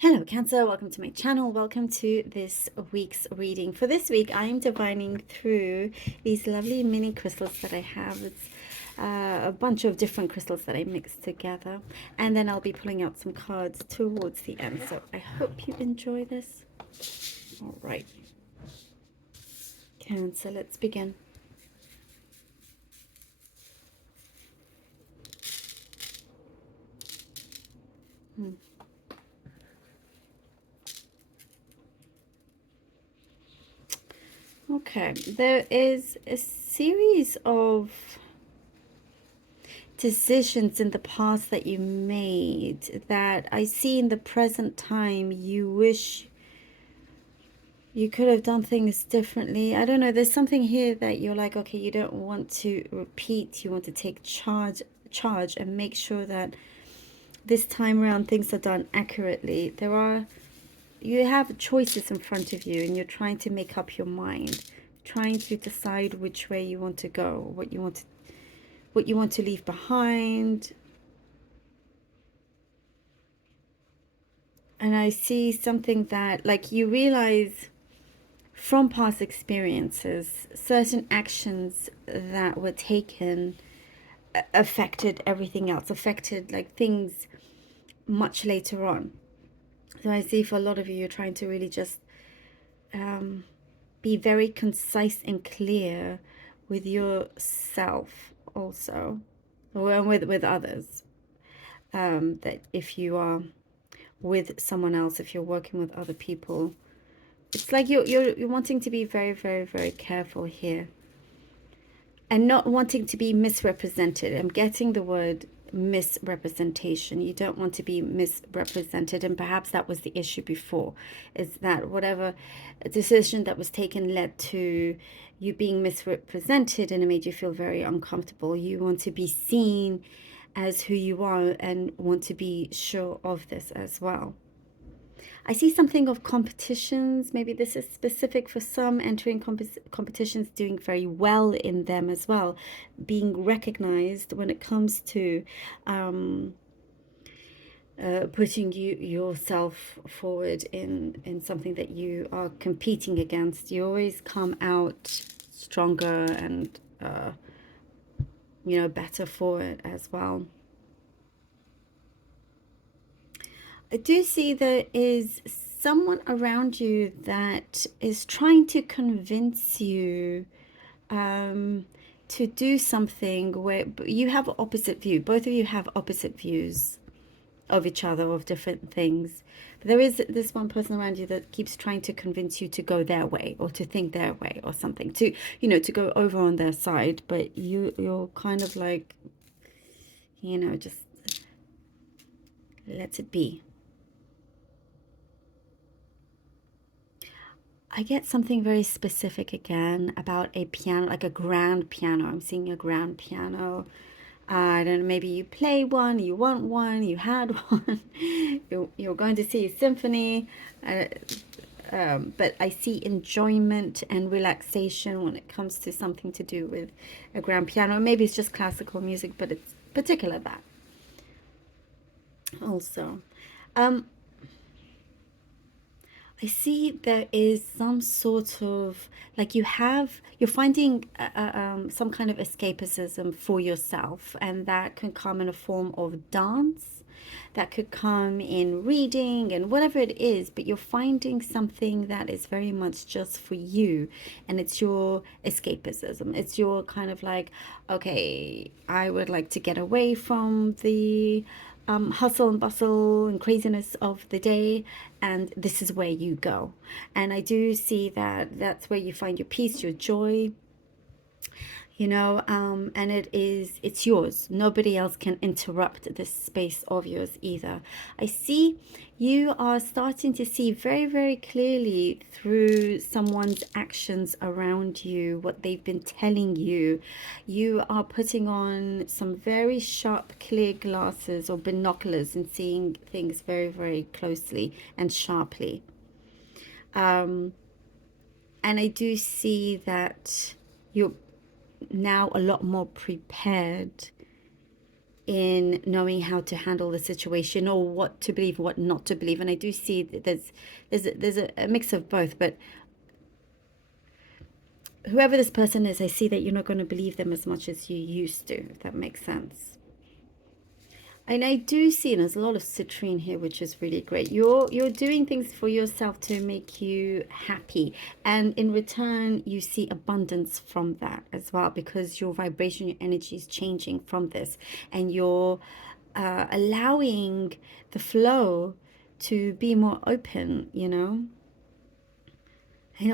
Hello Cancer, welcome to my channel. Welcome to this week's reading. For this week, I am divining through these lovely mini crystals that I have. It's a bunch of different crystals that I mixed together. And then I'll be pulling out some cards towards the end. So I hope you enjoy this. All right. Cancer, let's begin. Okay, there is a series of decisions in the past that you made that I see in the present time you wish you could have done things differently. I don't know, there's something here that you're like, okay, you don't want to repeat, you want to take charge and make sure that this time around things are done accurately. You have choices in front of you and you're trying to make up your mind, trying to decide which way you want to go, what you want to leave behind. And I see something that, like, you realize from past experiences, certain actions that were taken affected everything else, affected like things much later on. So I see for a lot of you, you're trying to really just be very concise and clear with yourself also, or with others. That if you are with someone else, if you're working with other people, it's like you're wanting to be very, very, very careful here. And not wanting to be misrepresented. I'm getting the word misrepresentation. You don't want to be misrepresented, and perhaps that was the issue before, is that whatever decision that was taken led to you being misrepresented, and it made you feel very uncomfortable. You want to be seen as who you are and want to be sure of this as well. I see something of competitions. Maybe this is specific for some, entering competitions, doing very well in them as well, being recognized when it comes to putting yourself forward in something that you are competing against. You always come out stronger and better for it as well. I do see there is someone around you that is trying to convince you to do something where you have opposite view. Both of you have opposite views of each other, of different things. But there is this one person around you that keeps trying to convince you to go their way or to think their way or something, to to go over on their side. But you're kind of like, just let it be. I get something very specific again about a piano, like a grand piano. I'm seeing a grand piano. I don't know, maybe you play one, you want one, you had one, you're going to see a symphony. But I see enjoyment and relaxation when it comes to something to do with a grand piano. Maybe it's just classical music, but it's particular that also. I see there is some sort of, like, you're finding some kind of escapism for yourself, and that can come in a form of dance, that could come in reading and whatever it is, but you're finding something that is very much just for you, and it's your escapism. It's your kind of like, okay, I would like to get away from the hustle and bustle and craziness of the day, and this is where you go. And I do see that that's where you find your peace, your joy, and it's yours. Nobody else can interrupt this space of yours either. I see you are starting to see very, very clearly through someone's actions around you, what they've been telling you. You are putting on some very sharp, clear glasses or binoculars and seeing things very, very closely and sharply. And I do see that you're now a lot more prepared in knowing how to handle the situation, or what to believe, what not to believe. And I do see that there's a mix of both. But whoever this person is, I see that you're not going to believe them as much as you used to, if that makes sense. And I do see, and there's a lot of citrine here, which is really great. You're doing things for yourself to make you happy, and in return, you see abundance from that as well, because your vibration, your energy is changing from this, and you're allowing the flow to be more open, and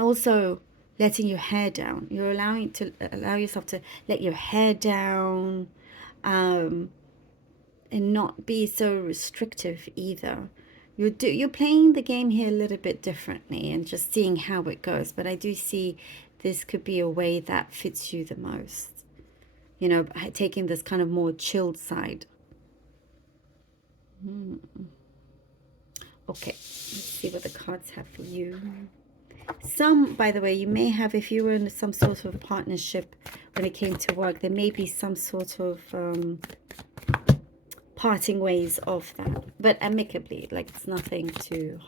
also letting your hair down. You're allowing to allow yourself to let your hair down. And not be so restrictive either. You're playing the game here a little bit differently and just seeing how it goes. But I do see this could be a way that fits you the most. Taking this kind of more chilled side. Okay, let's see what the cards have for you. Some, by the way, you may have, if you were in some sort of partnership when it came to work, there may be some sort of parting ways of that, but amicably, like it's nothing too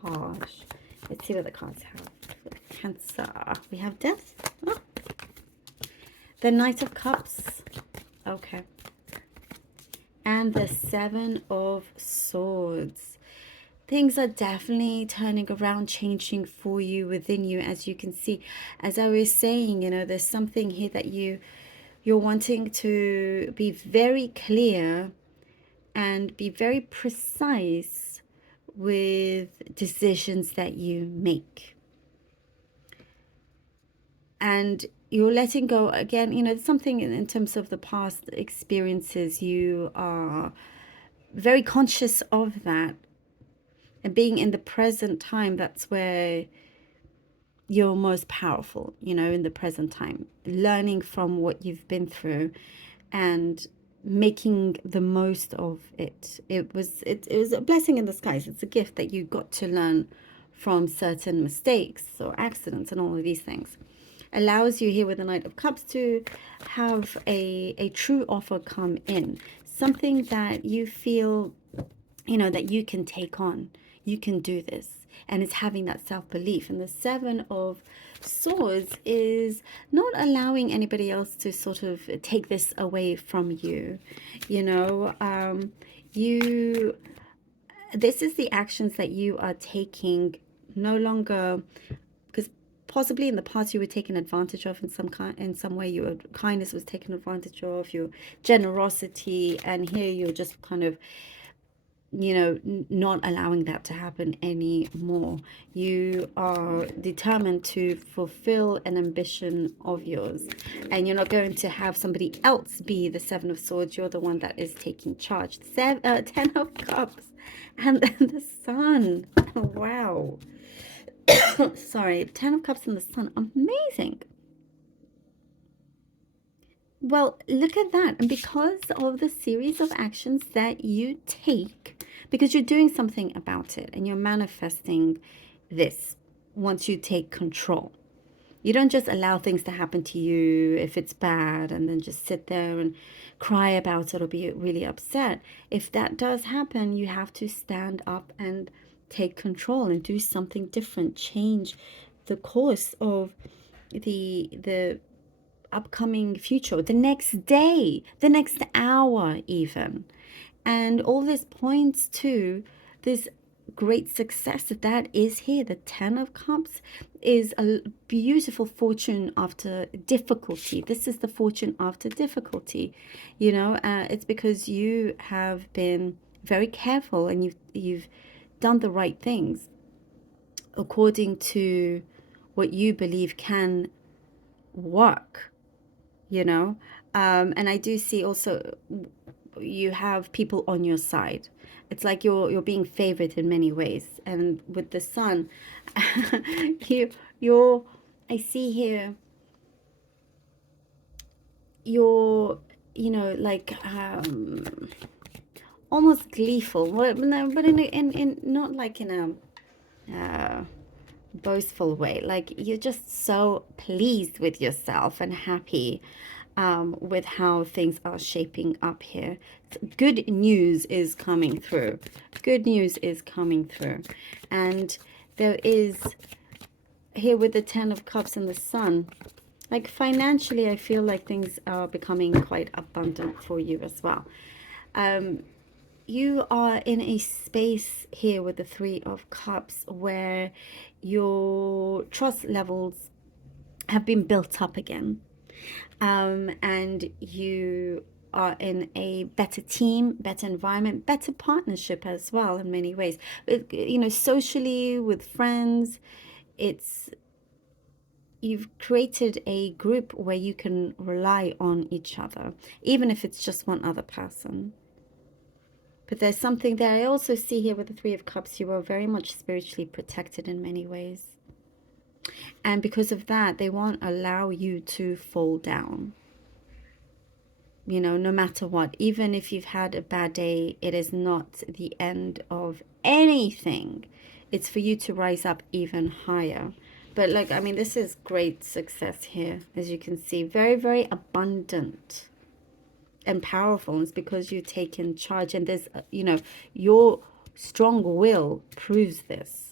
harsh. Let's see what the cards have. Cancer, we have death. Oh. The Knight of Cups, okay, and the Seven of Swords. Things are definitely turning around, changing for you, within you, as you can see. As I was saying, there's something here that you're wanting to be very clear and be very precise with decisions that you make. And you're letting go, again, something in terms of the past experiences. You are very conscious of that. And being in the present time, that's where you're most powerful, in the present time. Learning from what you've been through and making the most of it. It was a blessing in disguise. It's a gift that you got to learn from certain mistakes or accidents and all of these things. Allows you here with the Knight of Cups to have a true offer come in. Something that you feel, that you can take on. You can do this. And it's having that self-belief. And the Seven of Swords is not allowing anybody else to sort of take this away from you. This is the actions that you are taking, no longer, because possibly in the past you were taken advantage of in some way. Your kindness was taken advantage of, your generosity, and here you're just kind of not allowing that to happen anymore. You are determined to fulfill an ambition of yours, and you're not going to have somebody else be the Seven of Swords. You're the one that is taking charge. 10 of Cups, and then the Sun. Wow. Sorry, 10 of Cups and the Sun. Amazing. Well, look at that. And because of the series of actions that you take, because you're doing something about it and you're manifesting this once you take control. You don't just allow things to happen to you if it's bad and then just sit there and cry about it or be really upset. If that does happen, you have to stand up and take control and do something different. Change the course of the upcoming future, the next day, the next hour even. And all this points to this great success that is here. The 10 of Cups is a beautiful fortune after difficulty. This is the fortune after difficulty. It's because you have been very careful and you've done the right things according to what you believe can work. And I do see also you have people on your side. It's like you're being favored in many ways. And with the Sun, I see here you're like almost gleeful, but in not like in a boastful way. Like you're just so pleased with yourself and happy. with how things are shaping up here. Good news is coming through. Good news is coming through. And there is, here with the 10 of Cups and the Sun, like financially, I feel like things are becoming quite abundant for you as well. You are in a space here with the 3 of Cups where your trust levels have been built up again. And you are in a better team, better environment, better partnership as well in many ways. You know, socially with friends, it's you've created a group where you can rely on each other, even if it's just one other person. But there's something that I also see here with the 3 of Cups. You are very much spiritually protected in many ways. And because of that, they won't allow you to fall down. You know, no matter what, even if you've had a bad day, it is not the end of anything. It's for you to rise up even higher. But like, I mean, this is great success here, as you can see. Very, very abundant and powerful. And it's because you've taken charge. And there's, you know, your strong will proves this.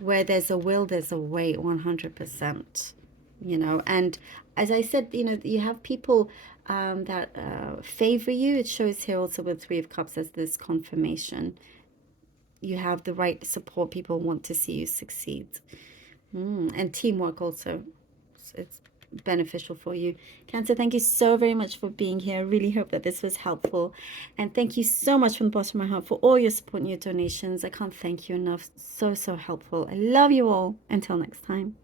Where there's a will, there's a way, 100%. You know, and as I said, you know, you have people that favor you. It shows here also with 3 of Cups as this confirmation. You have the right support. People want to see you succeed. And teamwork also. It's beneficial for you. Cancer, thank you so very much for being here. I really hope that this was helpful. And thank you so much from the bottom of my heart for all your support and your donations. I can't thank you enough. So, so helpful. I love you all. Until next time.